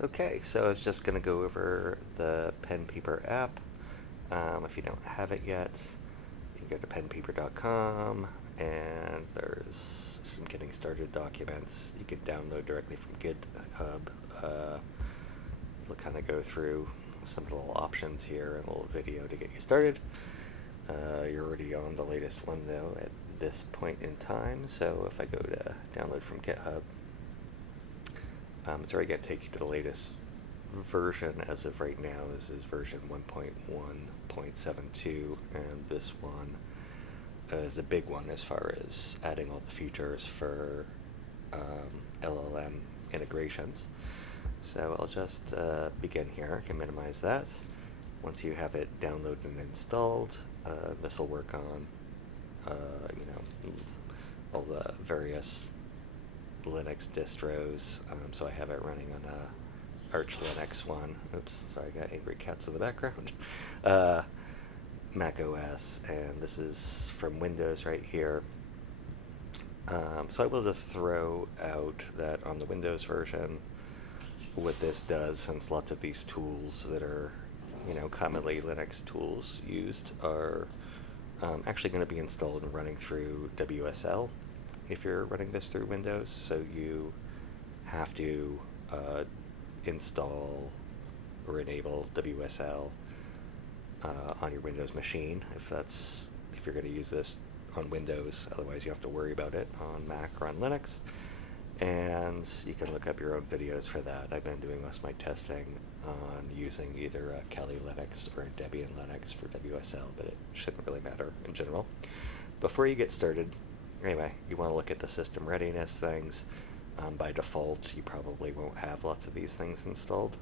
Okay, so I was just going to go over the PenPeeper app. If you don't have it yet, you can go to penpeeper.com, and there's some getting started documents you can download directly from GitHub. We'll kind of go through some of the little options here, a little video to get you started. You're already on the latest one though at this point in time, so if I go to download from GitHub, it's already going to take you to the latest version as of right now. This is version 1.1.72, and this one is a big one as far as adding all the features for LLM integrations. So I'll just begin here. I can minimize that. Once you have it downloaded and installed, this will work on all the various Linux distros. So I have it running on a Arch Linux one. Oops, sorry, I got angry cats in the background. MacOS, and this is from Windows right here. So I will just throw out that on the Windows version, what this does, since lots of these tools that are, commonly Linux tools used are actually going to be installed and running through WSL if you're running this through Windows. So you have to install or enable WSL on your Windows machine if you're going to use this on Windows. Otherwise, you have to worry about it on Mac or on Linux. And you can look up your own videos for that. I've been doing most of my testing on using either Kali Linux or Debian Linux for WSL, but it shouldn't really matter in general. Before you get started, anyway, you want to look at the system readiness things. By default, you probably won't have lots of these things installed.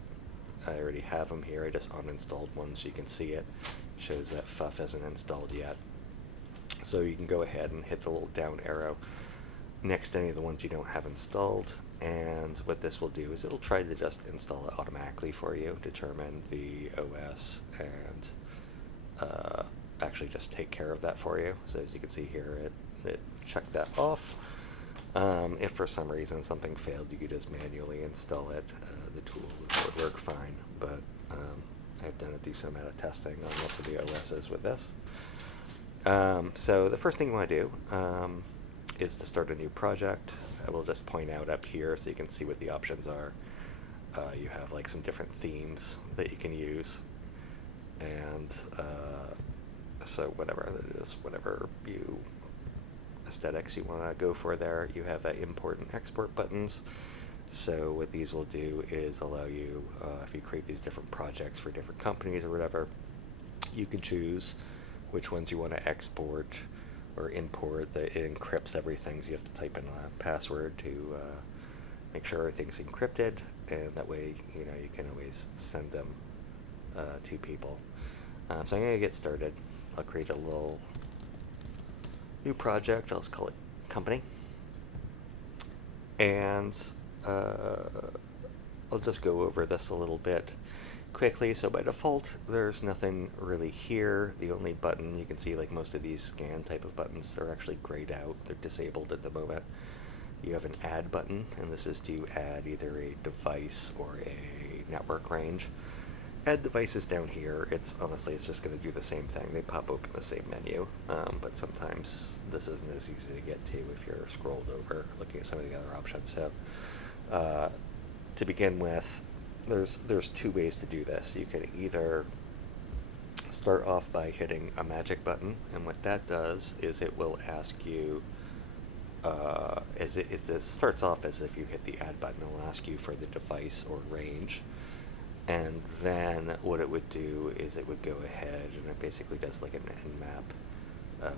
I already have them here. I just uninstalled one so you can see it. Shows that FUF isn't installed yet. So you can go ahead and hit the little down arrow next to any of the ones you don't have installed, and what this will do is it'll try to just install it automatically for you, determine the OS, and actually just take care of that for you. So as you can see here, it checked that off. If for some reason something failed, you could just manually install it. The tool would work fine, but I've done a decent amount of testing on lots of the OSs with this. So the first thing you want to do is to start a new project. I will just point out up here so you can see what the options are. You have like some different themes that you can use, and so whatever aesthetics you want to go for there. You have import and export buttons. So what these will do is allow you, if you create these different projects for different companies or whatever, you can choose which ones you want to export or import. It encrypts everything, so you have to type in a password to make sure everything's encrypted, and that way you can always send them to people. So I'm going to get started. I'll create a little new project. I'll just call it company, and I'll just go over this a little bit quickly. So by default, there's nothing really here. The only button you can see, like most of these scan type of buttons, they're actually grayed out. They're disabled at the moment. You have an add button, and this is to add either a device or a network range. Add devices down here. It's just going to do the same thing. They pop open the same menu, but sometimes this isn't as easy to get to if you're scrolled over looking at some of the other options. So to begin with, there's two ways to do this. You can either start off by hitting a magic button, and what that does is it will ask you, it starts off as if you hit the add button. It will ask you for the device or range, and then what it would do is it would go ahead and it basically does like an nmap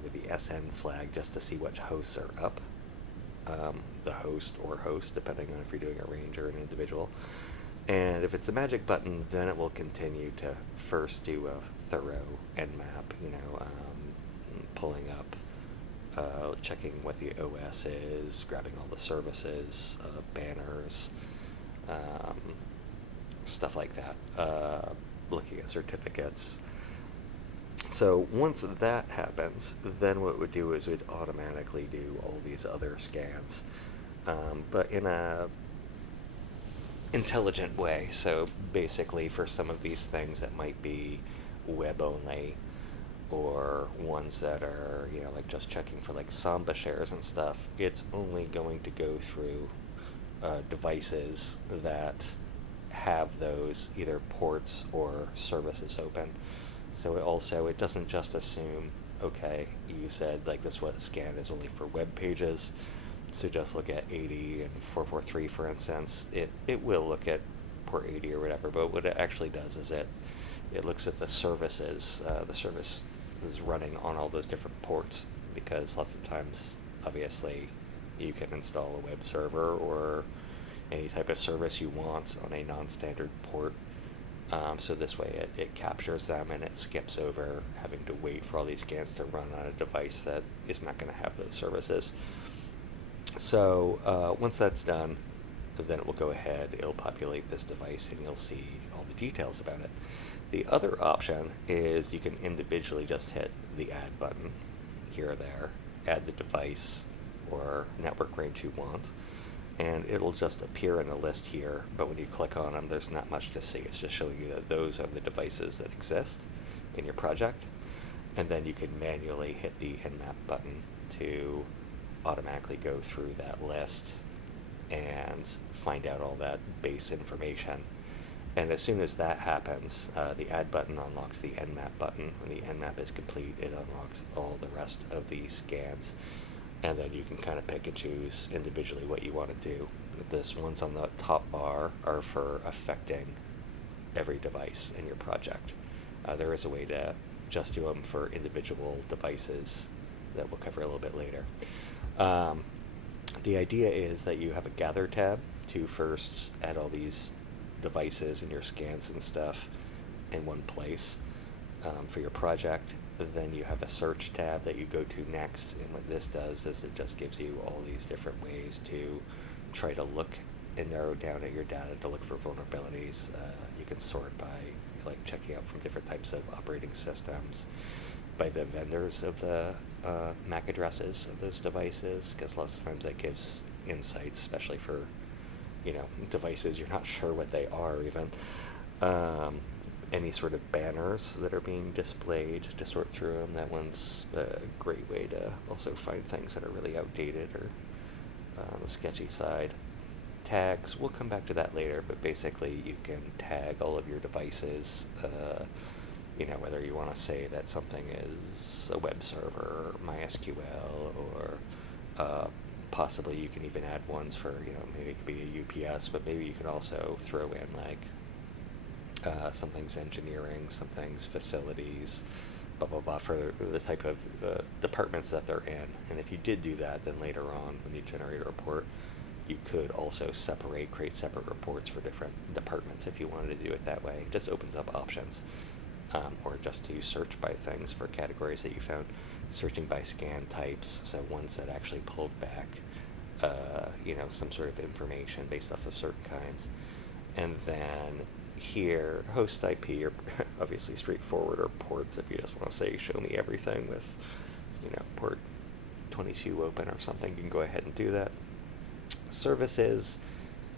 with the SN flag just to see which hosts are up, the host or host, depending on if you're doing a range or an individual. And if it's a magic button, then it will continue to first do a thorough nmap, pulling up, checking what the OS is, grabbing all the services, banners, stuff like that, looking at certificates. So once that happens, then what it would do is it would automatically do all these other scans. But in a intelligent way. So basically, for some of these things that might be web only, or ones that are, like just checking for like Samba shares and stuff, it's only going to go through devices that have those either ports or services open. So it doesn't just assume, okay, you said like this was scan is only for web pages, so just look at 80 and 443, for instance. It will look at port 80 or whatever, but what it actually does is it looks at the services. The service is running on all those different ports, because lots of times, obviously, you can install a web server or any type of service you want on a non-standard port. So this way it captures them and it skips over having to wait for all these scans to run on a device that is not going to have those services. So once that's done, then it will go ahead, it'll populate this device, and you'll see all the details about it. The other option is you can individually just hit the add button here or there, add the device or network range you want, and it'll just appear in a list here, but when you click on them, there's not much to see. It's just showing you that those are the devices that exist in your project, and then you can manually hit the nmap button to automatically go through that list and find out all that base information. And as soon as that happens, the add button unlocks the nmap button. When the nmap is complete, it unlocks all the rest of the scans. And then you can kind of pick and choose individually what you want to do. This ones on the top bar are for affecting every device in your project. There is a way to just do them for individual devices that we'll cover a little bit later. The idea is that you have a gather tab to first add all these devices and your scans and stuff in one place for your project. Then you have a search tab that you go to next, and what this does is it just gives you all these different ways to try to look and narrow down at your data to look for vulnerabilities. You can sort by like checking out from different types of operating systems, by the vendors of the MAC addresses of those devices, because lots of times that gives insights, especially for devices you're not sure what they are even. Any sort of banners that are being displayed, to sort through them. That one's a great way to also find things that are really outdated or on the sketchy side. Tags, we'll come back to that later, but basically you can tag all of your devices, whether you want to say that something is a web server, MySQL, or possibly you can even add ones for, maybe it could be a UPS, but maybe you can also throw in like something's engineering, something's facilities, blah, blah, blah, for the type of departments that they're in. And if you did do that, then later on when you generate a report, you could also create separate reports for different departments if you wanted to do it that way. It just opens up options. Or just to search by things for categories that you found, searching by scan types, so ones that actually pulled back, some sort of information based off of certain kinds. And then here, host IP are obviously straightforward, or ports if you just want to say show me everything with, port 22 open or something, you can go ahead and do that. Services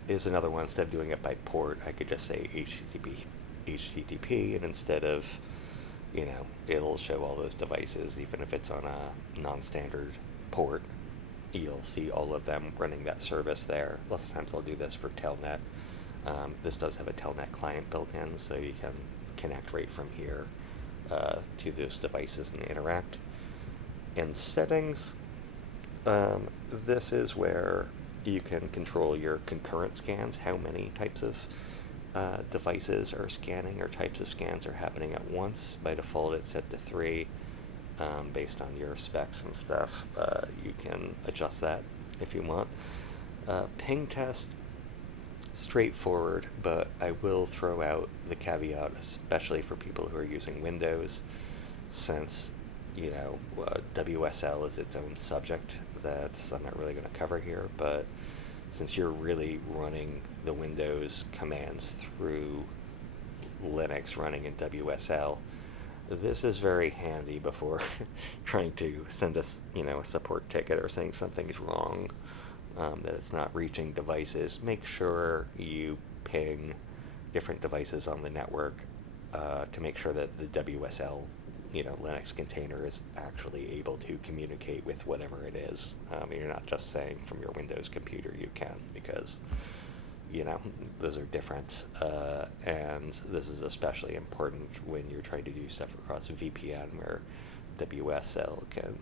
is another one. Instead of doing it by port, I could just say HTTP, and instead of, it'll show all those devices, even if it's on a non-standard port, you'll see all of them running that service there. Lots of times I'll do this for Telnet. This does have a Telnet client built in, so you can connect right from here to those devices and interact. In settings, this is where you can control your concurrent scans, how many types of devices are scanning or types of scans are happening at once. By default it's set to 3. Based on your specs and stuff, you can adjust that if you want. Ping test, straightforward, but I will throw out the caveat, especially for people who are using Windows, since WSL is its own subject that I'm not really going to cover here, but since you're really running the Windows commands through Linux running in WSL, this is very handy before trying to send us, a support ticket or saying something's wrong, that it's not reaching devices. Make sure you ping different devices on the network to make sure that the WSL, Linux container is actually able to communicate with whatever it is. You're not just saying from your Windows computer you can, because those are different, and this is especially important when you're trying to do stuff across VPN, where WSL can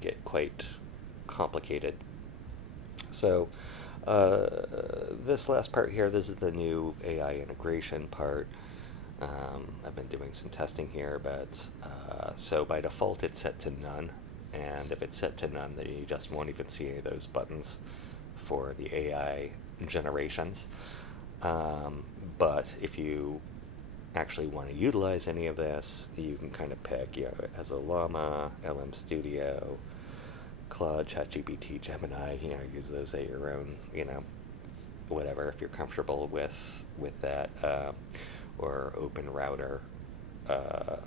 get quite complicated. So this last part here, this is the new AI integration part. I've been doing some testing here, but so by default it's set to none, and if it's set to none, then you just won't even see any of those buttons for the AI generations. But if you actually want to utilize any of this, you can kind of pick, as Ollama, LM Studio, Claude, ChatGPT, Gemini, use those at your own, whatever, if you're comfortable with that, or OpenRouter,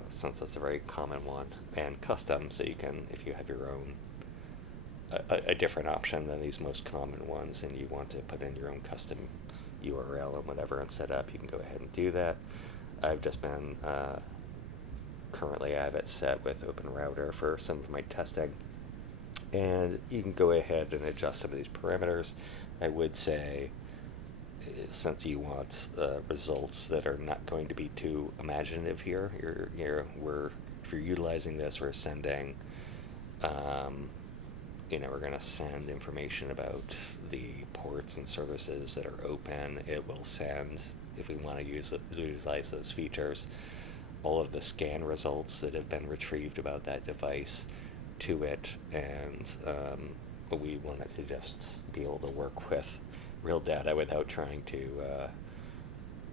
since that's a very common one, and custom, so you can, if you have your own, a different option than these most common ones, and you want to put in your own custom URL and whatever and set up, you can go ahead and do that. I've just been, currently I have it set with OpenRouter for some of my testing, and you can go ahead and adjust some of these parameters. I would say, since you want results that are not going to be too imaginative here, if you're utilizing this, we're sending, we're going to send information about the ports and services that are open. It will send, if we want to utilize those features, all of the scan results that have been retrieved about that device to it, and we want it to just be able to work with real data without trying to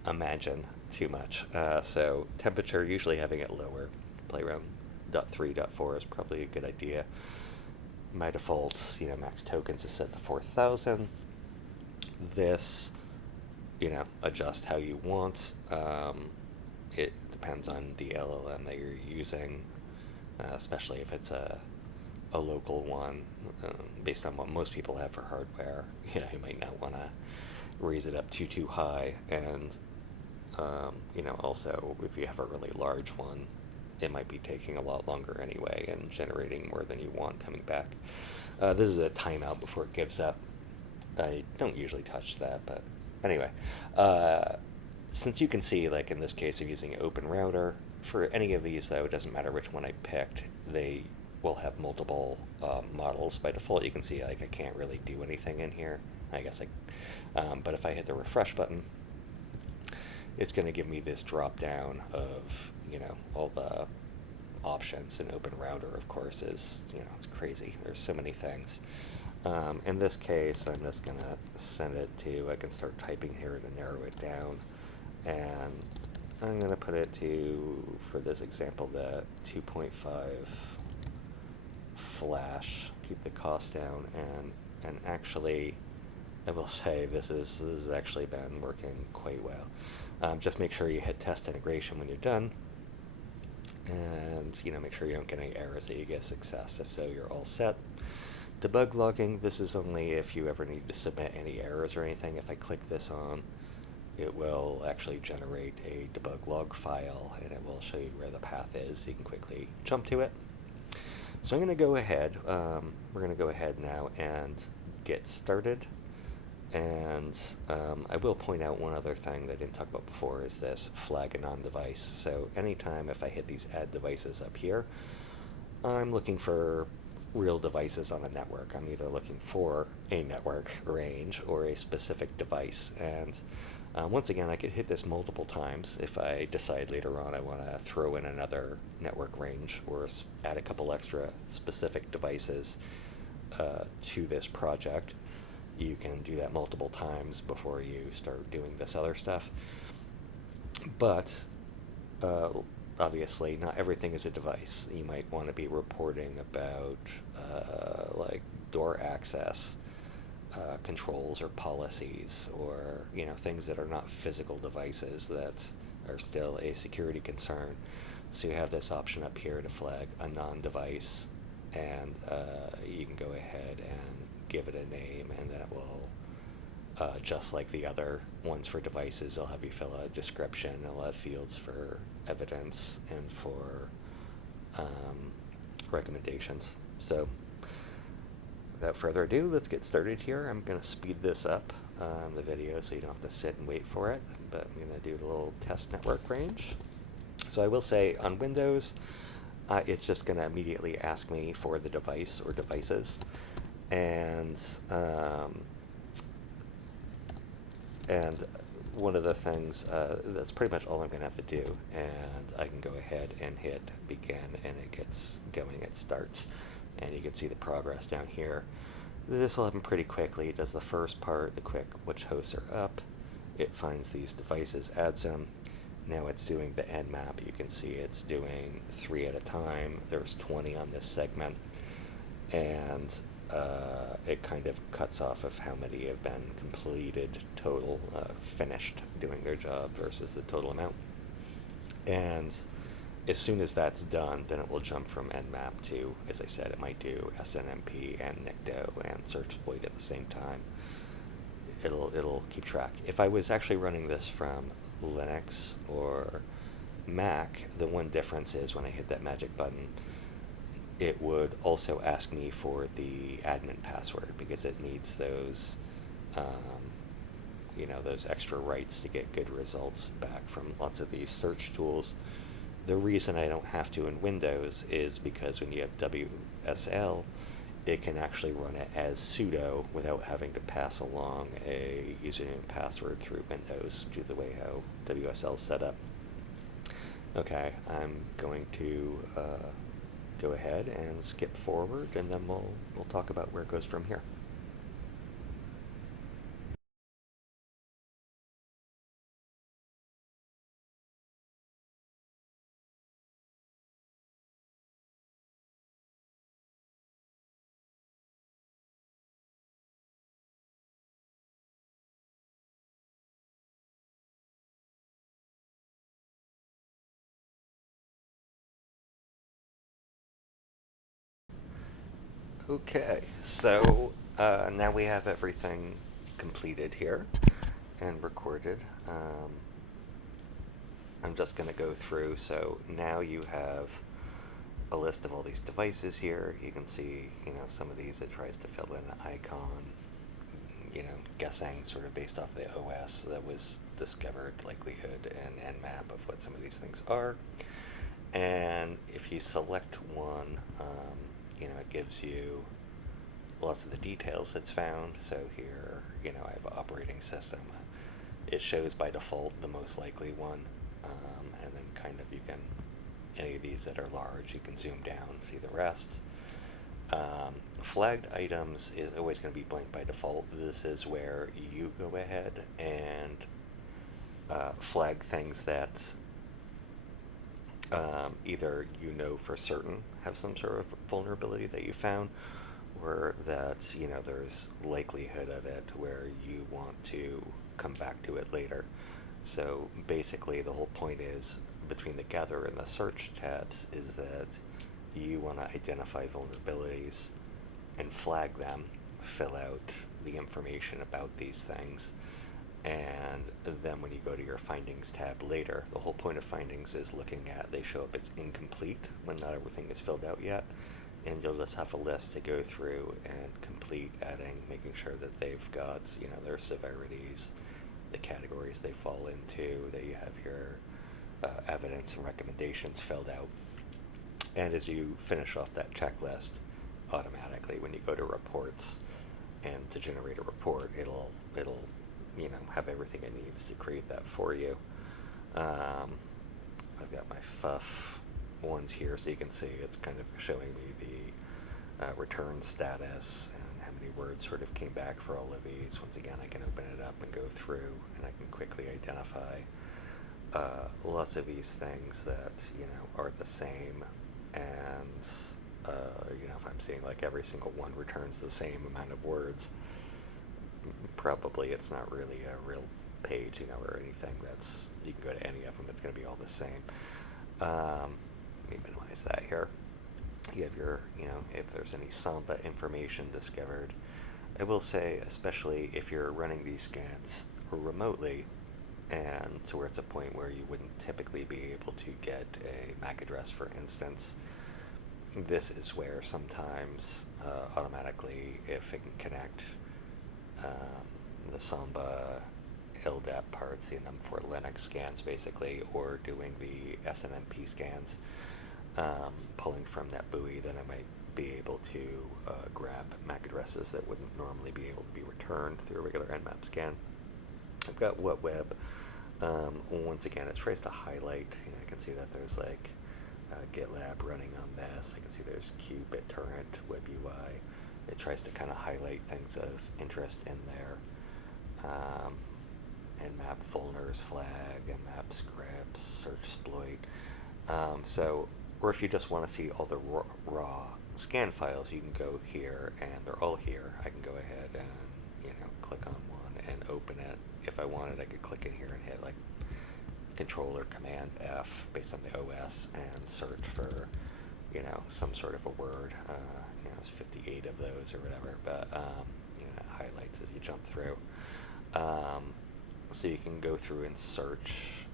imagine too much. So temperature, usually having it lower, play around 0.3, 0.4 is probably a good idea. My default, max tokens is set to 4,000. This, adjust how you want. It depends on the LLM that you're using, especially if it's a local one, based on what most people have for hardware. You might not want to raise it up too high, and also if you have a really large one, it might be taking a lot longer anyway and generating more than you want coming back. This is a timeout before it gives up. I don't usually touch that, but anyway. Since you can see, like in this case, I'm using OpenRouter. For any of these, though, it doesn't matter which one I picked. They will have multiple models. By default, you can see I can't really do anything in here. I guess but if I hit the refresh button, it's going to give me this drop down of all the options. And OpenRouter, of course, is it's crazy. There's so many things. In this case, I'm just going to send it to, I can start typing here to narrow it down, and I'm going to put it to, for this example, the 2.5 flash, keep the cost down, and actually, I will say this has actually been working quite well. Just make sure you hit test integration when you're done, and make sure you don't get any errors, that you get success. If so, you're all set. Debug logging, this is only if you ever need to submit any errors or anything. If I click this on, it will actually generate a debug log file, and it will show you where the path is, so you can quickly jump to it. So I'm going to go ahead, we're going to go ahead now and get started. And I will point out one other thing that I didn't talk about before, is this flag a non-device. So anytime if I hit these add devices up here, I'm looking for real devices on a network. I'm either looking for a network range or a specific device. And once again, I could hit this multiple times if I decide later on I want to throw in another network range or add a couple extra specific devices to this project. You can do that multiple times before you start doing this other stuff. But obviously, not everything is a device. You might want to be reporting about like door access controls or policies, or things that are not physical devices that are still a security concern. So you have this option up here to flag a non-device, and you can go ahead and give it a name, and then it will just like the other ones for devices. They'll have you fill out a description. They'll have fields for evidence and for recommendations. So without further ado, let's get started here. I'm going to speed this up, the video, so you don't have to sit and wait for it, but I'm going to do the little test network range. So I will say on Windows, it's just going to immediately ask me for the device or devices, and one of the things, that's pretty much all I'm going to have to do, and I can go ahead and hit begin, and it gets going, it starts, and you can see the progress down here. This will happen pretty quickly. It does the first part, the quick which hosts are up. It finds these devices, adds them. Now it's doing the nmap. You can see it's doing 3 at a time. There's 20 on this segment, and it kind of cuts off of how many have been completed total, finished doing their job versus the total amount. And as soon as that's done, then it will jump from nmap to, as I said, it might do SNMP and NICTO and search exploit at the same time. It'll keep track. If I was actually running this from Linux or Mac, the one difference is when I hit that magic button, it would also ask me for the admin password, because it needs those, those extra rights to get good results back from lots of these search tools. The reason I don't have to in Windows is because when you have WSL, it can actually run it as sudo without having to pass along a username and password through Windows due to the way how WSL is set up. Okay, I'm going to go ahead and skip forward, and then we'll talk about where it goes from here. Okay, so now we have everything completed here and recorded. I'm just going to go through. So now you have a list of all these devices here. You can see, some of these it tries to fill in an icon, guessing sort of based off the OS that was discovered, likelihood, and nmap of what some of these things are. And if you select one, it gives you lots of the details it's found. So here, I have an operating system. It shows by default the most likely one, and then kind of you can, any of these that are large, you can zoom down, see the rest. Flagged items is always going to be blank by default. This is where you go ahead and flag things that either for certain have some sort of vulnerability that you found, or that there's likelihood of it where you want to come back to it later. So basically the whole point is, between the gather and the search tabs, is that you want to identify vulnerabilities and flag them, fill out the information about these things, and then when you go to your findings tab later, the whole point of findings is looking at, they show up as incomplete when not everything is filled out yet, and you'll just have a list to go through and complete, adding, making sure that they've got, their severities, the categories they fall into, that you have your evidence and recommendations filled out. And as you finish off that checklist, automatically when you go to reports and to generate a report, it'll have everything it needs to create that for you. I've got my FUF ones here, so you can see it's kind of showing me the return status and how many words sort of came back for all of these. Once again, I can open it up and go through, and I can quickly identify lots of these things that are the same, and if I'm seeing like every single one returns the same amount of words, probably it's not really a real page, or anything that's, you can go to any of them, it's going to be all the same. Let me minimize that here. You have your, if there's any Samba information discovered, I will say, especially if you're running these scans remotely, and to where it's a point where you wouldn't typically be able to get a MAC address, for instance, this is where sometimes automatically, if it can connect the Samba LDAP parts, the num4 Linux scans basically, or doing the SNMP scans, pulling from that buoy, then I might be able to grab MAC addresses that wouldn't normally be able to be returned through a regular Nmap scan. I've got what web. Once again, it tries to highlight. I can see that there's like GitLab running on this. I can see there's Q, BitTorrent, WebUI. It tries to kind of highlight things of interest in there. Nmap vulners flag, Nmap scripts, search exploit. Or if you just want to see all the raw scan files, you can go here, and they're all here. I can go ahead and click on one and open it. If I wanted, I could click in here and hit like Control or Command F based on the OS and search for some sort of a word. It's 58 of those or whatever, but it highlights as you jump through. So you can go through and search.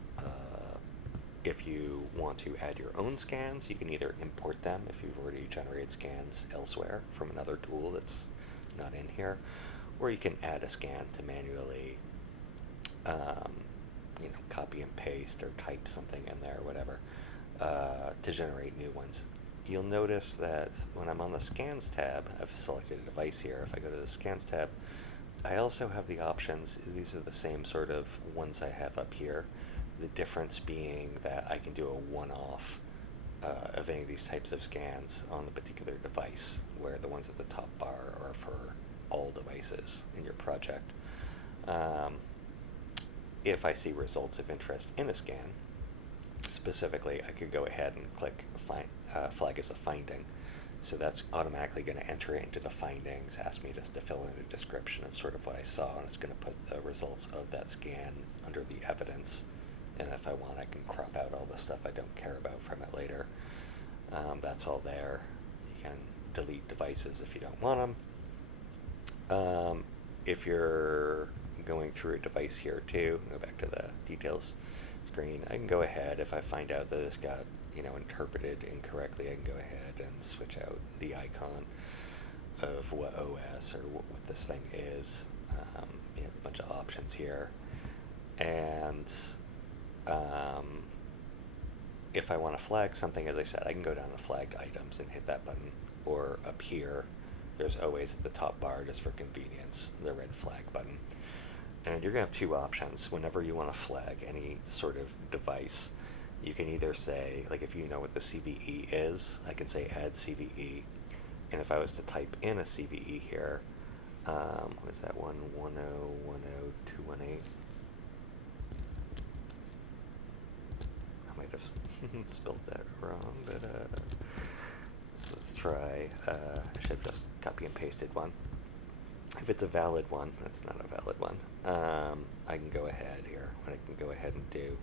If you want to add your own scans, you can either import them if you've already generated scans elsewhere from another tool that's not in here, or you can add a scan to manually copy and paste or type something in there or whatever to generate new ones. You'll notice that when I'm on the Scans tab, I've selected a device here. If I go to the Scans tab, I also have the options. These are the same sort of ones I have up here. The difference being that I can do a one-off of any of these types of scans on the particular device, where the ones at the top bar are for all devices in your project. If I see results of interest in a scan, specifically, I could go ahead and click flag as a finding. So that's automatically going to enter it into the findings, ask me just to fill in a description of sort of what I saw, and it's going to put the results of that scan under the evidence. And if I want, I can crop out all the stuff I don't care about from it later. That's all there. You can delete devices if you don't want them. If you're going through a device here too, go back to the details screen, I can go ahead, if I find out that this got interpreted incorrectly, I can go ahead and switch out the icon of what OS or what this thing is. You have a bunch of options here, and if I want to flag something, as I said, I can go down to flagged items and hit that button, or up here there's always at the top bar, just for convenience, the red flag button. And you're going to have two options whenever you want to flag any sort of device. You can either say, like if you know what the CVE is, I can say add CVE. And if I was to type in a CVE here, what is that one? 1010218. I might have spelled that wrong, but let's try. I should have just copy and pasted one. If it's a valid one, that's not a valid one. I can go ahead here. What I can go ahead and do,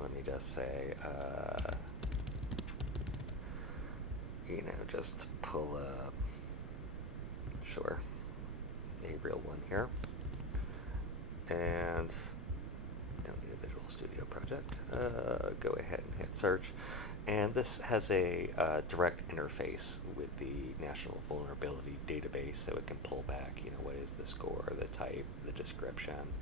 let me just say, just pull up, sure, a real one here. And don't need a Visual Studio project. Go ahead and hit search. And this has a direct interface with the National Vulnerability Database, so it can pull back, what is the score, the type, the description,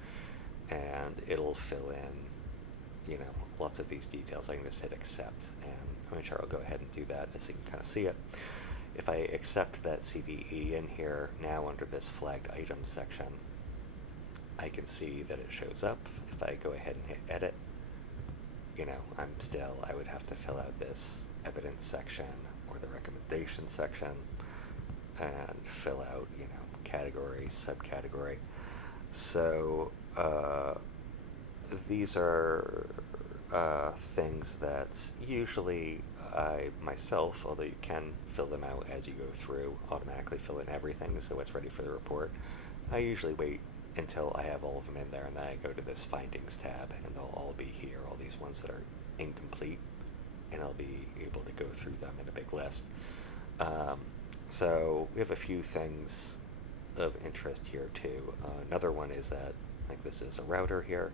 and it'll fill in, lots of these details. I can just hit accept, and I'm sure I'll go ahead and do that so you can kind of see it. If I accept that CVE in here, now under this flagged items section, I can see that it shows up. If I go ahead and hit edit, I would have to fill out this evidence section or the recommendation section and fill out, category, subcategory. So these are things that usually I myself, although you can fill them out as you go through, automatically fill in everything so it's ready for the report. I usually wait until I have all of them in there, and then I go to this findings tab, and they'll all be here, all these ones that are incomplete, and I'll be able to go through them in a big list. So we have a few things of interest here too. Another one is that, like, this is a router here.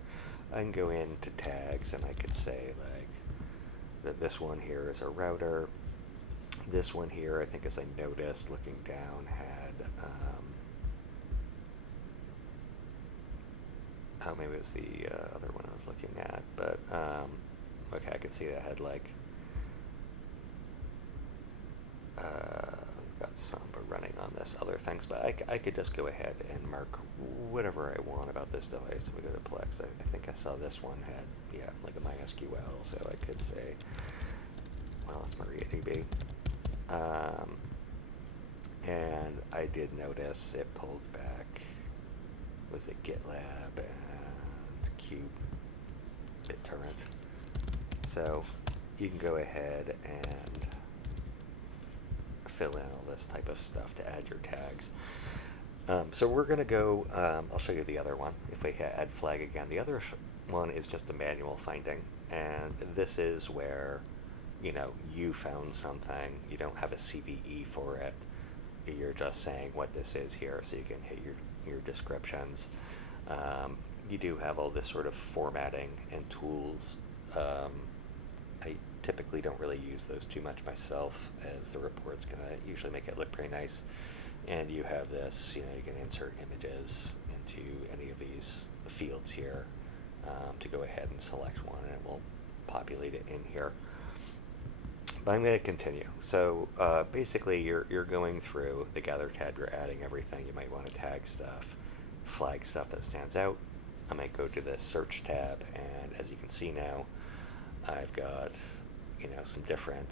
I can go into tags and I could say like that this one here is a router. This one here, I think, as I noticed looking down, had oh, maybe it was the other one I was looking at, but okay, I could see that had like got Samba running on this other things, but I could just go ahead and mark whatever I want about this device. If we go to Plex, I think I saw this one had, yeah, like a MySQL, so I could say, well, it's MariaDB. And I did notice it pulled back, was it GitLab and Cube BitTorrent. So you can go ahead and fill in all this type of stuff to add your tags. So we're going to go, I'll show you the other one. If we add flag again, the other one is just a manual finding. And this is where, you know, you found something, you don't have a CVE for it. You're just saying what this is here, so you can hit your descriptions. You do have all this sort of formatting and tools. I typically don't really use those too much myself, as the report's going to usually make it look pretty nice. And you have this, you know, you can insert images into any of these fields here to go ahead and select one, and it will populate it in here. But I'm going to continue. So basically, you're going through the gather tab, you're adding everything. You might want to tag stuff, flag stuff that stands out. I might go to the search tab, and as you can see now, I've got, you know, some different,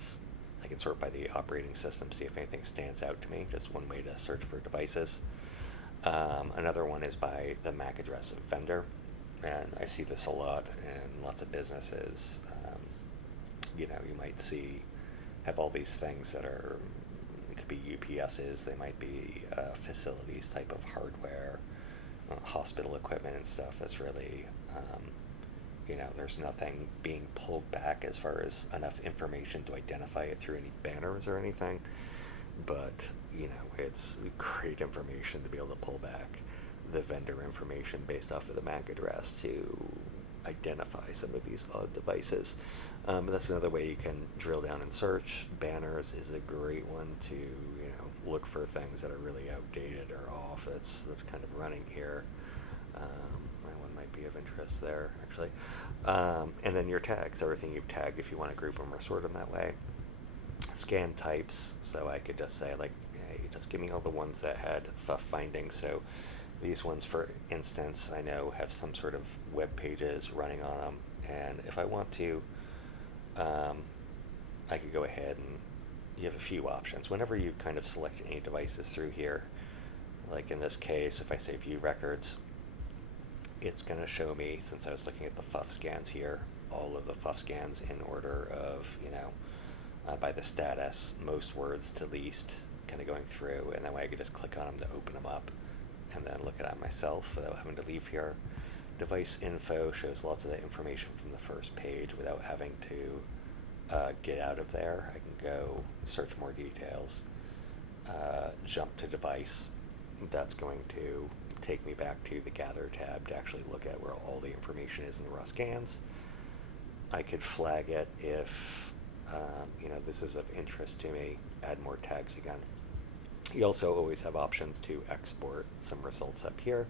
I can sort by the operating system, see if anything stands out to me. Just one way to search for devices. Another one is by the MAC address of vendor, and I see this a lot in lots of businesses. You know, you might see, have all these things that are, it could be UPSs, they might be facilities type of hardware, hospital equipment and stuff that's really, you know, there's nothing being pulled back as far as enough information to identify it through any banners or anything. But, you know, it's great information to be able to pull back the vendor information based off of the MAC address to identify some of these odd devices. But that's another way you can drill down and search. Banners is a great one to, you know, look for things that are really outdated or off. That's kind of running here. That one might be of interest there, actually. And then your tags, everything you've tagged, if you want to group them or sort them that way. Scan types, so I could just say, like, hey, just give me all the ones that had FUF findings. So these ones, for instance, I know have some sort of web pages running on them, and if I want to, I could go ahead and you have a few options. Whenever you kind of select any devices through here, like in this case, if I say view records, it's going to show me, since I was looking at the FUF scans here, all of the FUF scans in order of, you know, by the status, most words to least, kind of going through, and that way I could just click on them to open them up and then look at it myself without having to leave here. Device info shows lots of the information from the first page without having to get out of there. I can go search more details, jump to device. That's going to take me back to the gather tab to actually look at where all the information is in the raw scans. I could flag it if, you know, this is of interest to me, add more tags again. You also always have options to export some results up here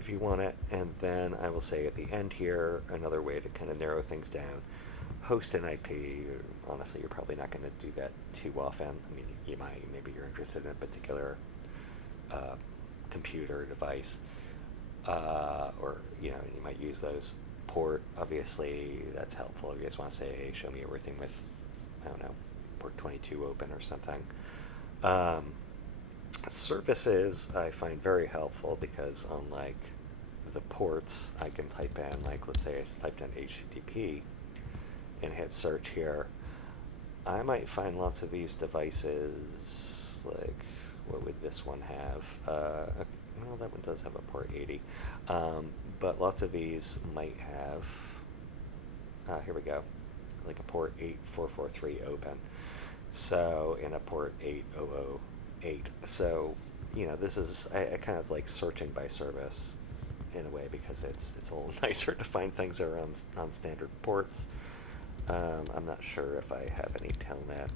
if you want it. And then I will say at the end here, another way to kind of narrow things down, host an IP. Honestly, you're probably not going to do that too often. I mean, you might, maybe you're interested in a particular computer device, or, you know, you might use those. Port, obviously, that's helpful. If you guys want to say, hey, show me everything with, I don't know, port 22 open or something. Services I find very helpful because, unlike the ports, I can type in, like, let's say I typed in HTTP and hit search here. I might find lots of these devices, like, what would this one have? Well, that one does have a port 80. But lots of these might have, here we go, like a port 8443 open. So in a port 800 8. So, this is I kind of like searching by service in a way because it's a little nicer to find things that are on standard ports. I'm not sure if I have any Telnet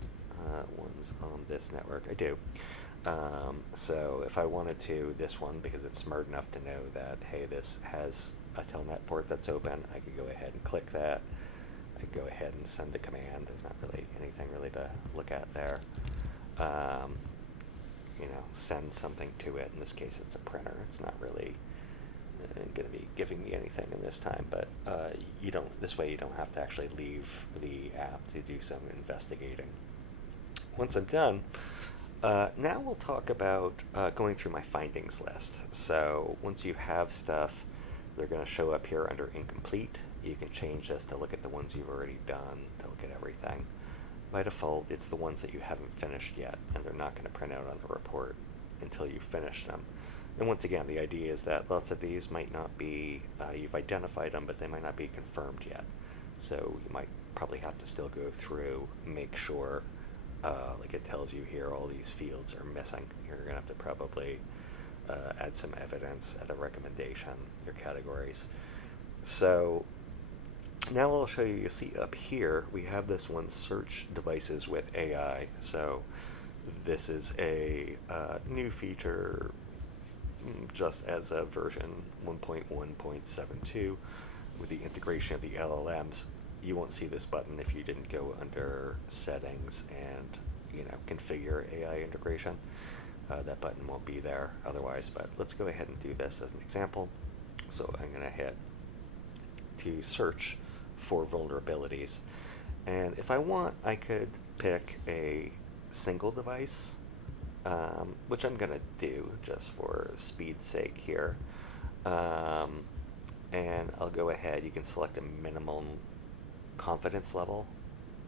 ones on this network. I do. So if I wanted to, this one, because it's smart enough to know that, hey, this has a Telnet port that's open, I could go ahead and click that. I could go ahead and send a command. There's not really anything really to look at there. Send something to it. In this case, it's a printer. It's not really going to be giving me anything in this time, but this way you don't have to actually leave the app to do some investigating. Once I'm done, now we'll talk about going through my findings list. So once you have stuff, they're going to show up here under incomplete. You can change this to look at the ones you've already done, to look at everything. By default, it's the ones that you haven't finished yet, and they're not going to print out on the report until you finish them. And once again, the idea is that lots of these might not be, you've identified them, but they might not be confirmed yet. So you might probably have to still go through, make sure, like it tells you here, all these fields are missing. You're going to have to probably add some evidence, add a recommendation, your categories. So now I'll show you, you'll see up here, we have this one, search devices with AI. So this is a new feature just as of version 1.1.72 with the integration of the LLMs. You won't see this button if you didn't go under settings and configure AI integration. That button won't be there otherwise, but let's go ahead and do this as an example. So I'm going to hit to search for vulnerabilities, and if I want, I could pick a single device, which I'm going to do just for speed's sake here. And I'll go ahead, you can select a minimum confidence level.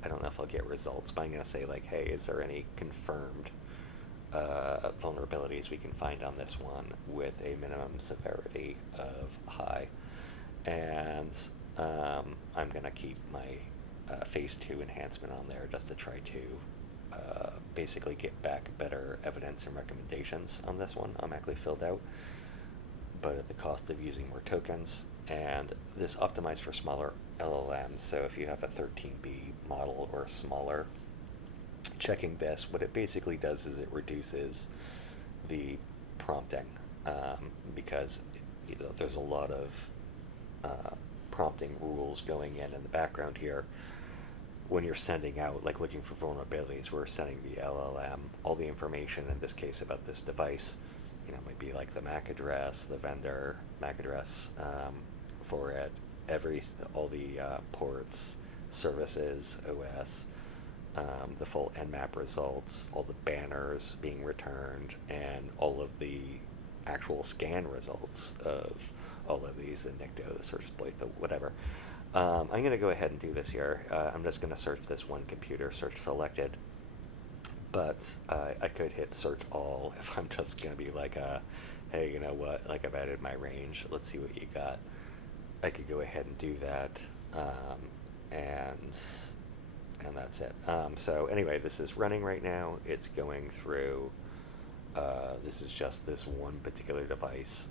I don't know if I'll get results, but I'm going to say like, hey, is there any confirmed vulnerabilities we can find on this one with a minimum severity of high. And I'm going to keep my phase 2 enhancement on there just to try to basically get back better evidence and recommendations on this one. I'm actually filled out, but at the cost of using more tokens. And this optimized for smaller LLMs. So if you have a 13B model or smaller, checking this, what it basically does is it reduces the prompting, because there's a lot of prompting rules going in the background here. When you're sending out, like looking for vulnerabilities, we're sending the LLM all the information, in this case about this device. It might be like the MAC address, the vendor MAC address for it, all the ports, services, OS, the full Nmap results, all the banners being returned, and all of the actual scan results of all of these, the NICTO, the search exploit, the whatever. I'm going to go ahead and do this here. I'm just going to search this one computer, search selected, but I could hit search all if I'm just going to be like, hey, you know what, like I've added my range, let's see what you got. I could go ahead and do that, and that's it. So anyway, this is running right now. It's going through, this is just this one particular device.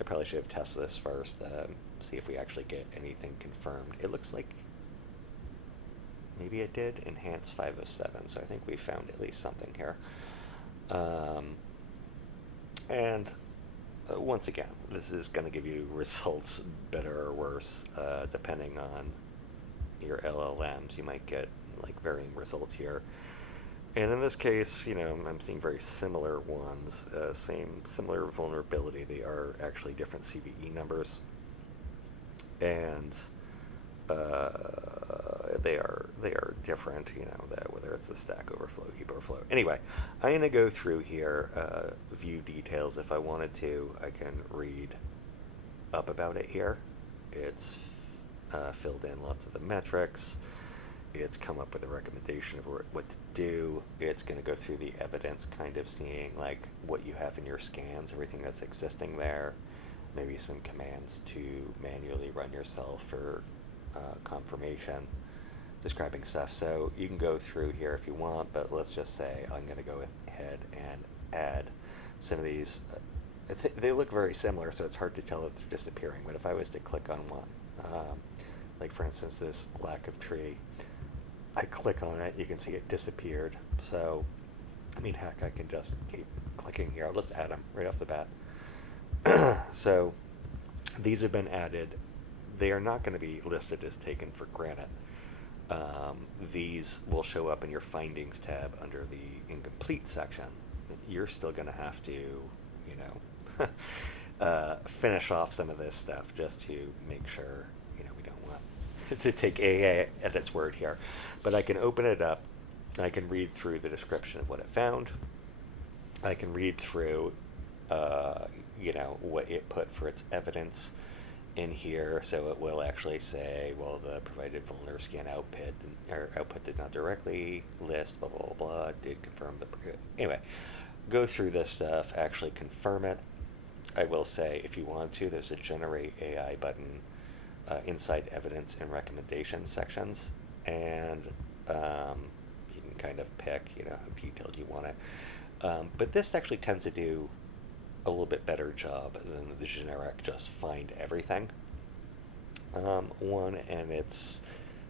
I probably should have tested this first, see if we actually get anything confirmed. It looks like maybe it did enhance 5 of 7, so I think we found at least something here. And once again, this is going to give you results better or worse depending on your LLMs. You might get like varying results here. And in this case, I'm seeing very similar ones, similar vulnerability. They are actually different CVE numbers, and they are different. That whether it's a Stack Overflow, heap overflow. Anyway, I'm going to go through here, view details. If I wanted to, I can read up about it here. It's filled in lots of the metrics. It's come up with a recommendation of what to do. It's going to go through the evidence, kind of seeing like what you have in your scans, everything that's existing there, maybe some commands to manually run yourself for confirmation, describing stuff. So you can go through here if you want, but let's just say I'm going to go ahead ahead and add some of these. They look very similar, so it's hard to tell if they're disappearing. But if I was to click on one, like for instance this lack of tree, I click on it, you can see it disappeared. So, I mean, heck, I can just keep clicking here. I'll just add them right off the bat. So, these have been added. They are not going to be listed as taken for granted. These will show up in your findings tab under the incomplete section. You're still going to have to, finish off some of this stuff just to make sure, we don't want to take AI at its word here. But I can open it up. I can read through the description of what it found. I can read through, what it put for its evidence in here. So it will actually say, well, the provided vulner scan output did not directly list, blah, blah, blah, blah, did confirm the... Anyway, go through this stuff, actually confirm it. I will say, if you want to, there's a Generate AI button inside evidence and recommendation sections, and you can kind of pick, how detailed you want it. But this actually tends to do a little bit better job than the generic just find everything one, and it's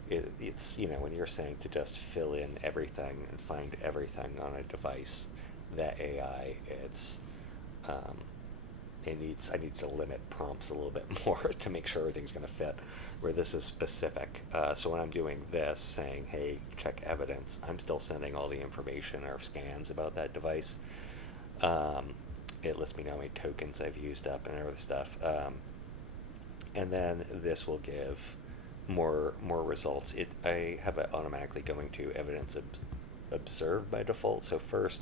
when you're saying to just fill in everything and find everything on a device, that AI, I need to limit prompts a little bit more to make sure everything's going to fit, where this is specific. So when I'm doing this, saying, hey, check evidence, I'm still sending all the information or scans about that device. It lets me know how many tokens I've used up and other stuff. And then this will give more results. I have it automatically going to evidence observed by default. So first,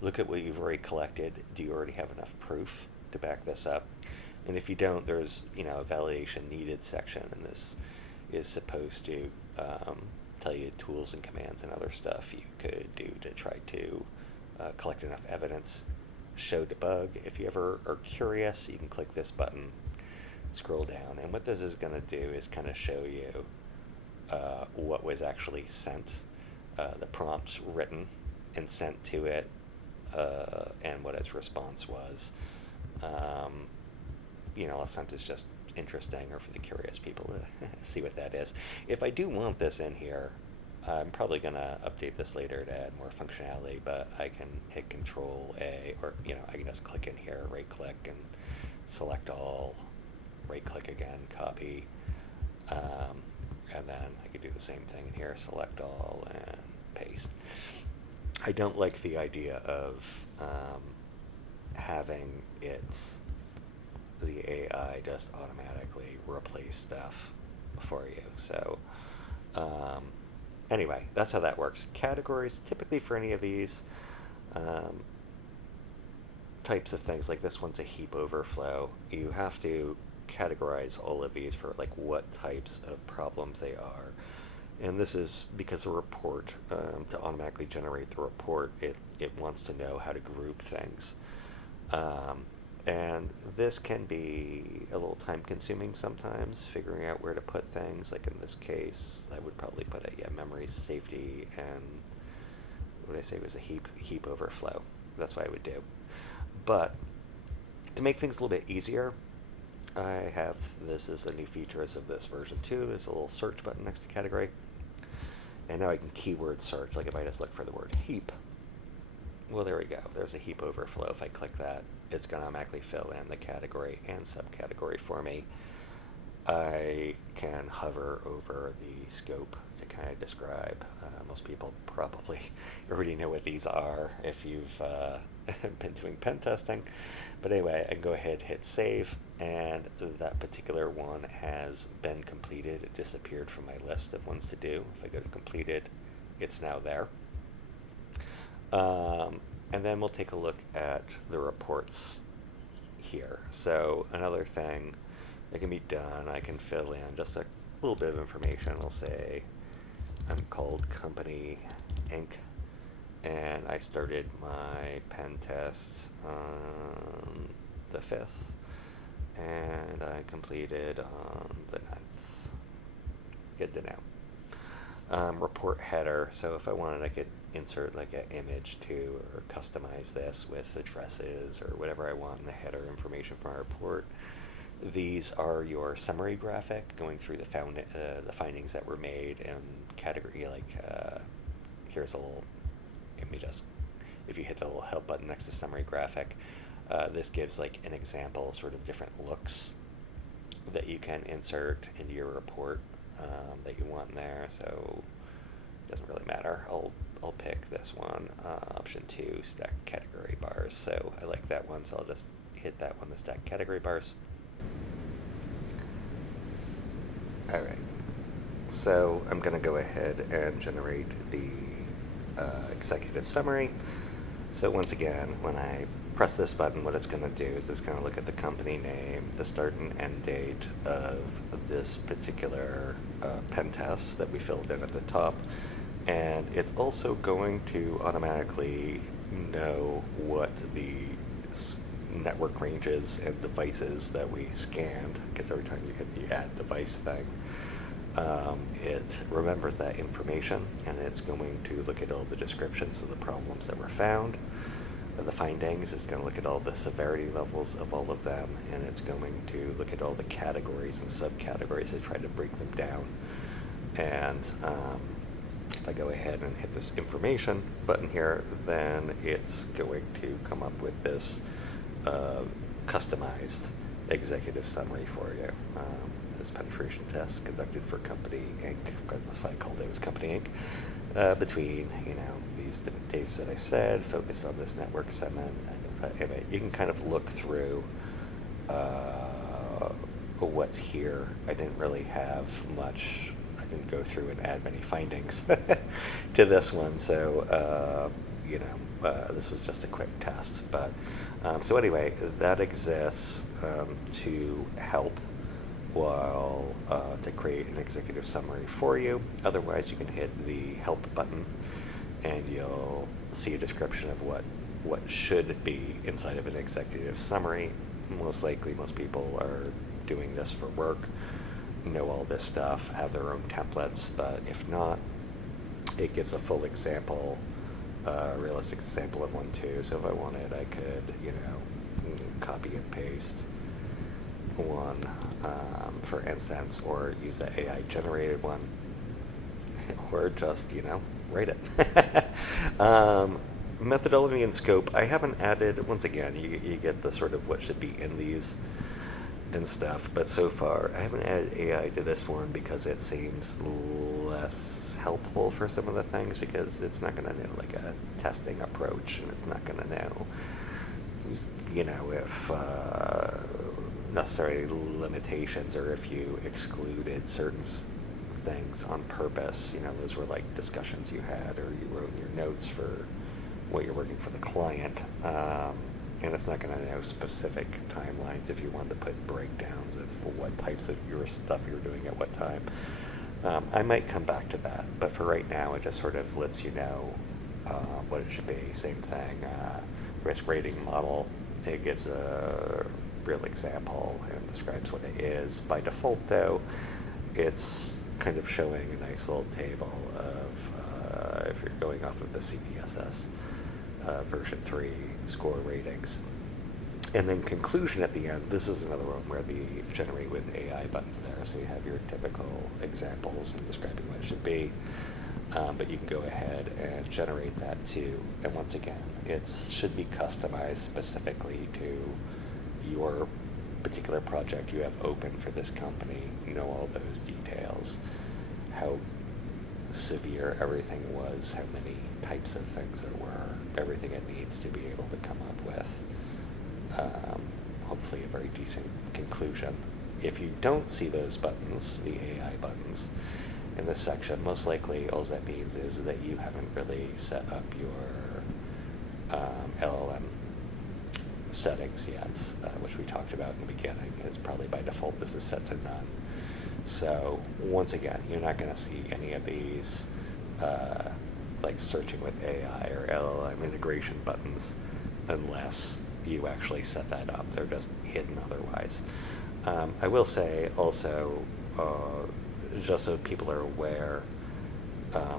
look at what you've already collected. Do you already have enough proof to back this up? And if you don't, there's a validation needed section, and this is supposed to tell you tools and commands and other stuff you could do to try to collect enough evidence. Show debug. If you ever are curious, you can click this button, scroll down, and what this is going to do is kind of show you what was actually sent, the prompts written and sent to it, and what its response was. A lot of times it's just interesting, or for the curious people to see what that is. If I do want this in here, I'm probably going to update this later to add more functionality, but I can hit Control A, or I can just click in here, right click and select all, right click again, copy, and then I could do the same thing in here, select all and paste. I don't like the idea of having the AI just automatically replace stuff for you. So anyway, that's how that works. Categories, typically for any of these types of things, like this one's a heap overflow, you have to categorize all of these for like what types of problems they are. And this is because the report, to automatically generate the report, it wants to know how to group things. And this can be a little time consuming sometimes, figuring out where to put things. Like in this case, I would probably put memory, safety, and what did I say was a heap overflow. That's what I would do. But to make things a little bit easier, I have, this is the new features of this version 2, there's a little search button next to category. And now I can keyword search, like if I just look for the word heap. Well, there we go. There's a heap overflow. If I click that, it's going to automatically fill in the category and subcategory for me. I can hover over the scope to kind of describe. Most people probably already know what these are if you've been doing pen testing. But anyway, I can go ahead, hit save, and that particular one has been completed. It disappeared from my list of ones to do. If I go to completed, it's now there. And then we'll take a look at the reports here. So another thing that can be done, I can fill in just a little bit of information. I'll say I'm called Company Inc. and I started my pen test on the 5th and I completed on the 9th. Good to know. Report header. So if I wanted, I could insert like an image to or customize this with addresses or whatever I want in the header information from our report. These are your summary graphic going through the findings that were made in category, here's a little, let me just, if you hit the little help button next to summary graphic, this gives like an example, sort of different looks that you can insert into your report that you want in there. So it doesn't really matter. I'll pick this one, option 2, stack category bars. So I like that one, so I'll just hit that one, the stack category bars. All right. So I'm going to go ahead and generate the executive summary. So once again, when I press this button, what it's going to do is it's going to look at the company name, the start and end date of this particular pen test that we filled in at the top, and it's also going to automatically know what the network ranges and devices that we scanned, because every time you hit the add device thing, it remembers that information, and it's going to look at all the descriptions of the problems that were found. The findings is going to look at all the severity levels of all of them, and it's going to look at all the categories and subcategories and try to break them down. And if I go ahead and hit this information button here, then it's going to come up with this customized executive summary for you. This penetration test conducted for Company Inc. That's why I called it was Company Inc. Between these dates that I said, focused on this network segment. You can kind of look through what's here. I didn't really have much. I didn't go through and add many findings to this one, so this was just a quick test. But so anyway, that exists to help to create an executive summary for you. Otherwise, you can hit the help button and you'll see a description of what should be inside of an executive summary. Most likely, most people are doing this for work, know all this stuff, have their own templates, but if not, it gives a full example, realistic example of one too. So if I wanted, I could, copy and paste one, for instance, or use the AI generated one, or just, write it. Methodology and scope, I haven't added, once again, you get the sort of what should be in these and stuff, but so far I haven't added AI to this one because it seems less helpful for some of the things, because it's not going to know like a testing approach, and it's not going to know, if necessary limitations, or if you excluded certain things on purpose. Those were like discussions you had, or you wrote in your notes for what you're working for the client. And it's not going to know specific timelines if you wanted to put breakdowns of what types of your stuff you're doing at what time. I might come back to that, but for right now, it just sort of lets you know what it should be. Same thing, risk rating model. It gives a real example and describes what it is. By default, though, it's kind of showing a nice little table of, if you're going off of the CPSS version 3 score ratings. And then conclusion at the end, this is another one where the generate with AI buttons there. So you have your typical examples and describing what it should be. But you can go ahead and generate that too. And once again, it should be customized specifically to your particular project you have open for this company. Know all those details, how severe everything was, how many types of things there were, everything it needs to be able to come up with hopefully a very decent conclusion. If you don't see those buttons, the AI buttons, in this section, most likely all that means is that you haven't really set up your LLM settings yet, which we talked about in the beginning. Is probably by default this is set to none. So once again, you're not going to see any of these like searching with AI or LLM integration buttons unless you actually set that up. They're just hidden otherwise. I will say also, just so people are aware,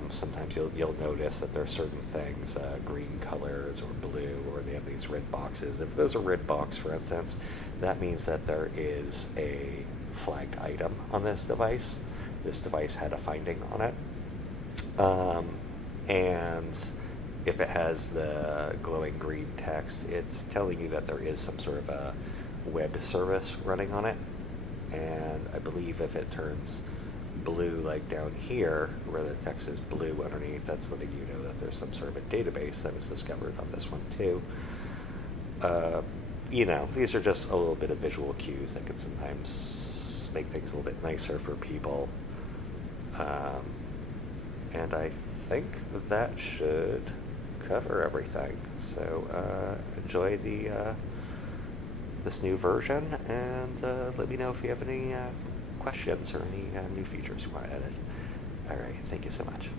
Sometimes you'll notice that there are certain things, green colors or blue, or they have these red boxes. If there's a red box, for instance, that means that there is a flagged item on this device. This device had a finding on it. And if it has the glowing green text, it's telling you that there is some sort of a web service running on it. And I believe if it turns blue, like down here, where the text is blue underneath, that's letting you know that there's some sort of a database that was discovered on this one too. These are just a little bit of visual cues that can sometimes make things a little bit nicer for people. And I think that should cover everything. So enjoy this new version, and let me know if you have any questions or any new features you want added. All right, thank you so much.